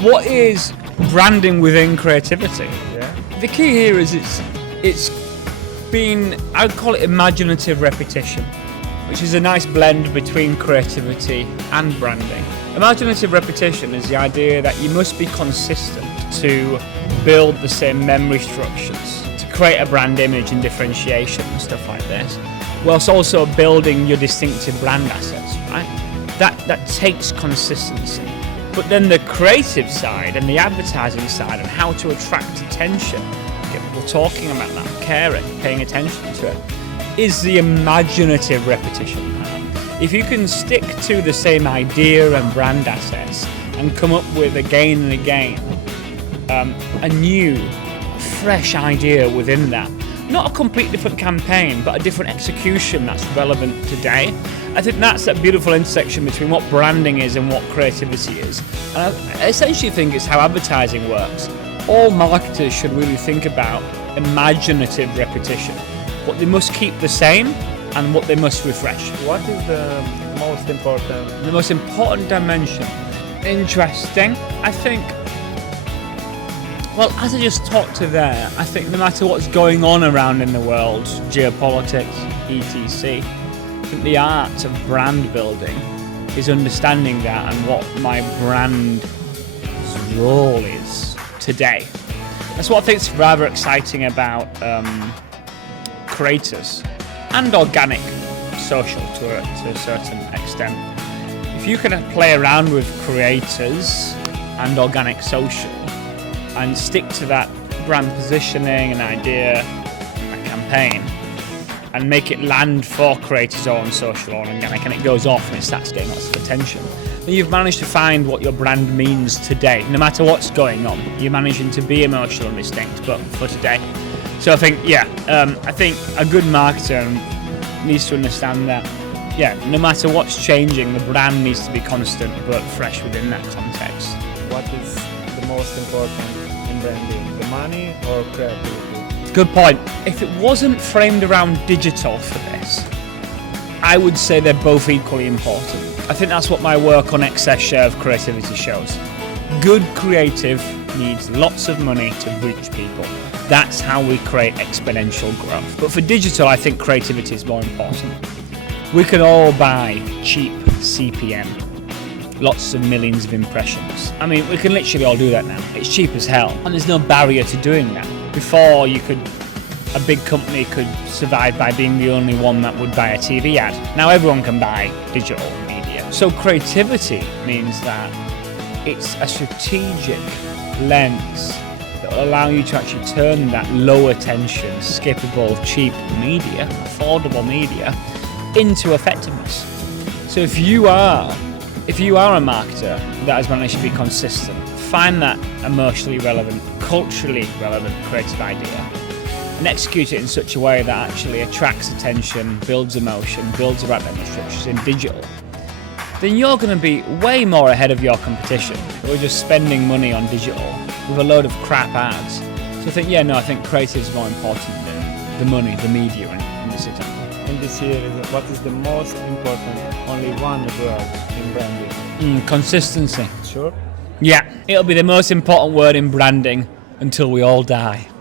What is branding within creativity? Yeah. The key here is it's been, I would call it imaginative repetition, which is a nice blend between creativity and branding. Imaginative repetition is the idea that you must be consistent to build the same memory structures, to create a brand image and differentiation and stuff like this, whilst also building your distinctive brand assets, right? That takes consistency. But then the creative side and the advertising side and how to attract attention, get people talking about that, caring, paying attention to it, is the imaginative repetition part. If you can stick to the same idea and brand assets and come up with again and again a new, fresh idea within that, not a complete different campaign, but a different execution that's relevant today, I think that's that beautiful intersection between what branding is and what creativity is. And I essentially think it's how advertising works. All marketers should really think about imaginative repetition, what they must keep the same and what they must refresh. What is the most important? The most important dimension. Interesting. I think, well, as I just talked to there, I think no matter what's going on around in the world, geopolitics, etc., I think the art of brand building is understanding that and what my brand's role is today. That's what I think is rather exciting about creators and organic social to a certain extent. If you can play around with creators and organic social and stick to that brand positioning and idea and campaign and make it land for creators or on social or organic, and it goes off and it starts getting lots of attention, then you've managed to find what your brand means today. No matter what's going on, you're managing to be emotional and distinct, but for today. So I think, I think a good marketer needs to understand that, no matter what's changing, the brand needs to be constant but fresh within that context. What is the most important in branding, the money or creativity? Good point. If it wasn't framed around digital for this, I would say they're both equally important. I think that's what my work on excess share of creativity shows. Good creative needs lots of money to reach people. That's how we create exponential growth. But for digital, I think creativity is more important. We can all buy cheap CPM, lots of millions of impressions. I mean, we can literally all do that now. It's cheap as hell, and there's no barrier to doing that. Before, a big company could survive by being the only one that would buy a TV ad. Now everyone can buy digital media. So creativity means that it's a strategic lens that will allow you to actually turn that low attention, skippable, cheap media, affordable media, into effectiveness. So if you are a marketer that has managed to be consistent, find that emotionally relevant, culturally relevant creative idea and execute it in such a way that actually attracts attention, builds emotion, builds about memory structures in digital, then you're going to be way more ahead of your competition who are just spending money on digital with a load of crap ads. So I think creative is more important than the money, the media in this example. In this year, what is the most important, only one word in branding? Consistency. Sure? Yeah, it'll be the most important word in branding until we all die.